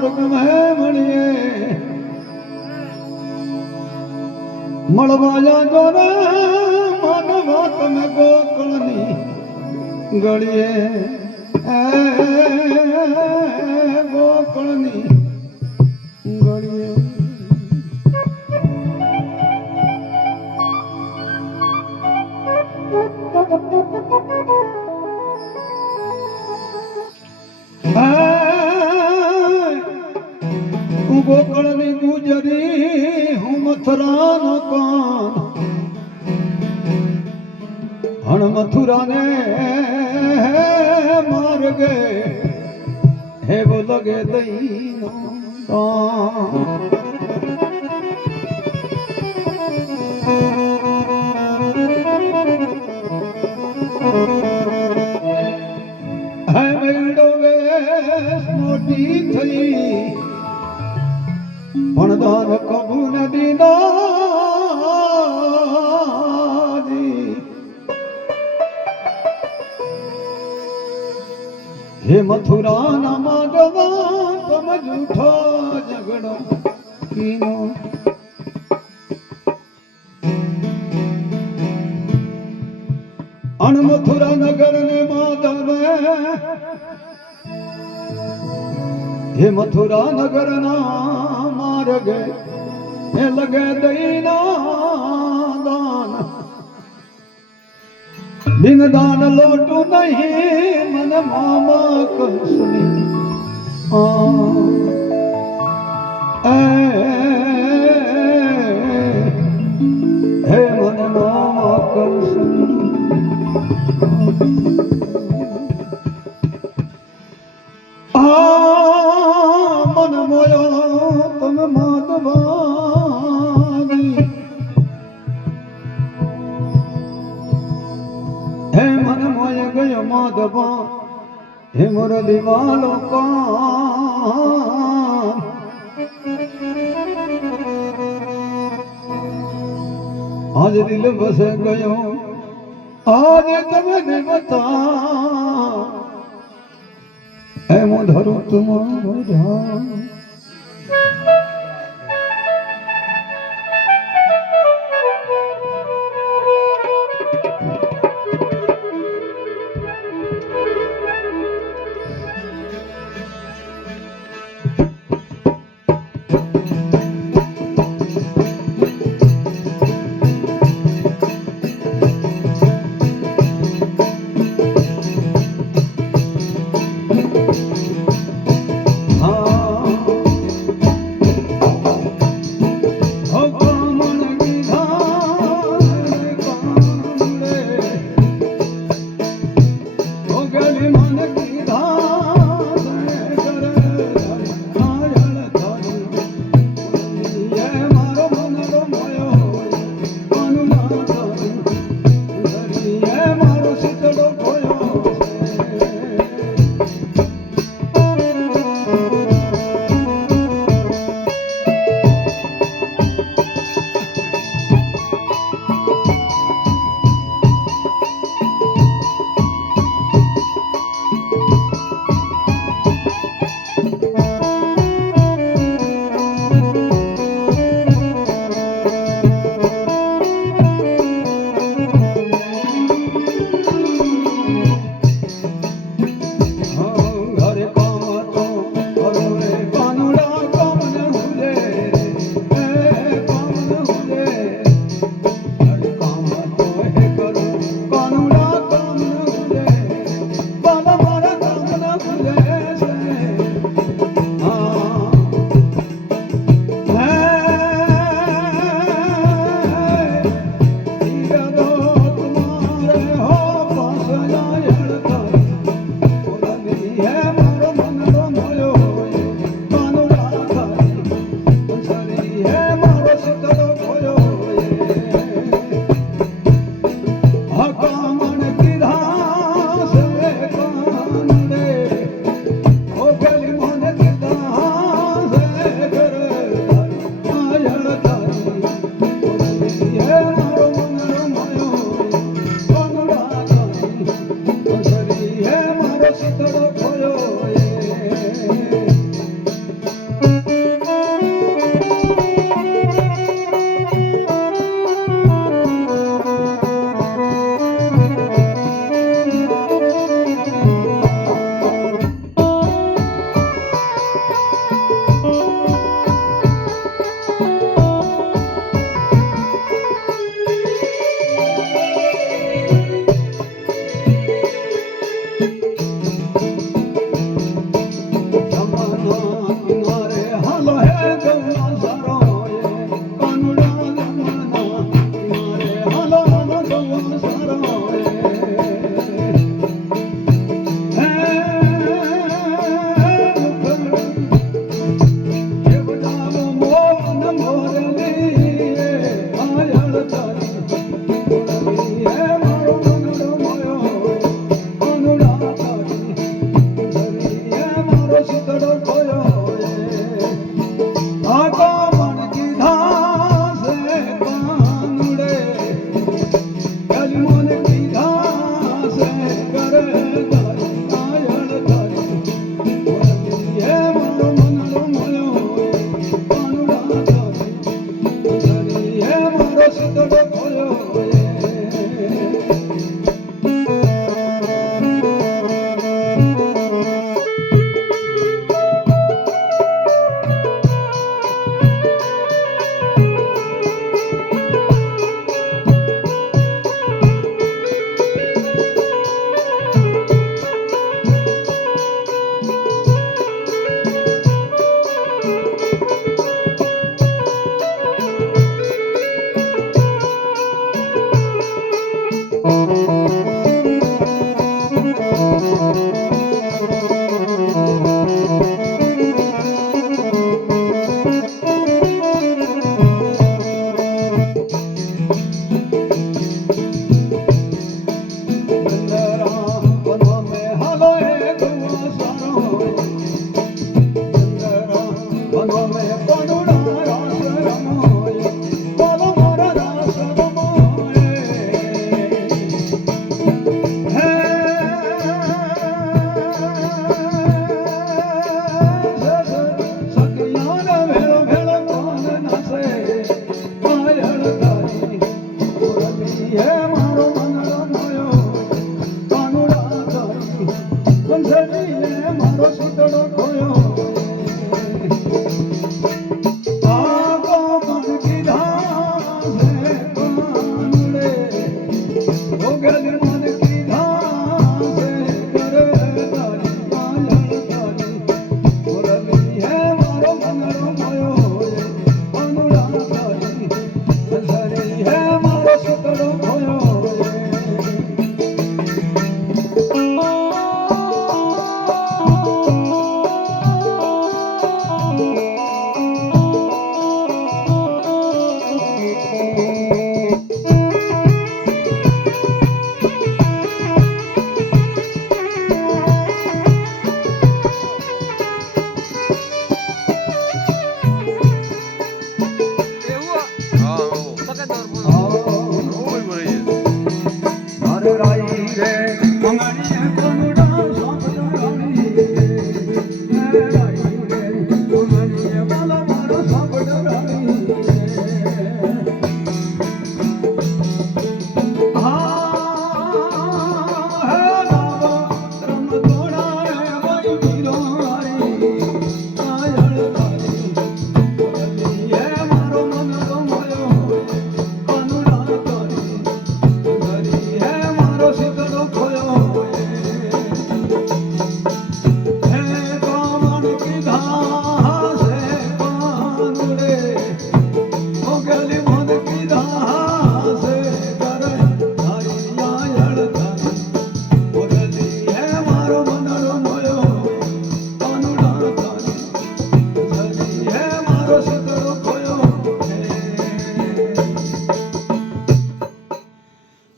માર્ગ મેં મળીએ મળવા જાજો રે માનવા તમે ગોકળની ગળીએ ગોકળની ગળીએ ગોકળની ગુજરી હું મથુરાનો કોણ હણ મથુરાને માર્ગે હે બોલગે દઈનો હે મેળો વેશ મોટી થઈ પણ દાન કબૂ નદી હે મથુરાના માધવા તમે જૂઠો ઝઘડો કીનો અણ મથુરા નગર ને માધવે હે મથુરા નગર ના માર્ગે હે લગે દઈના દાન બિન દાન લોટું નહીં મન મામા કંસની હે મન મામા કંસની મન મોયો તમે માધવાની હે મન મોય ગયો માધવા હે મોર દિવાલો કાન આજ દિલ બસે ગયો આજ તમે દેવતા હે મો ધરું તમારો ધ્યાન ખોયો આ તો મન કીધા છે કાનુડે ગલી મન કીધા છે કરે આયળ તારી હે મારો મનડો મોયો કાનુડા તારી હે મારો સીતડો ખોયો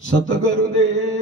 સતગુરુદેવ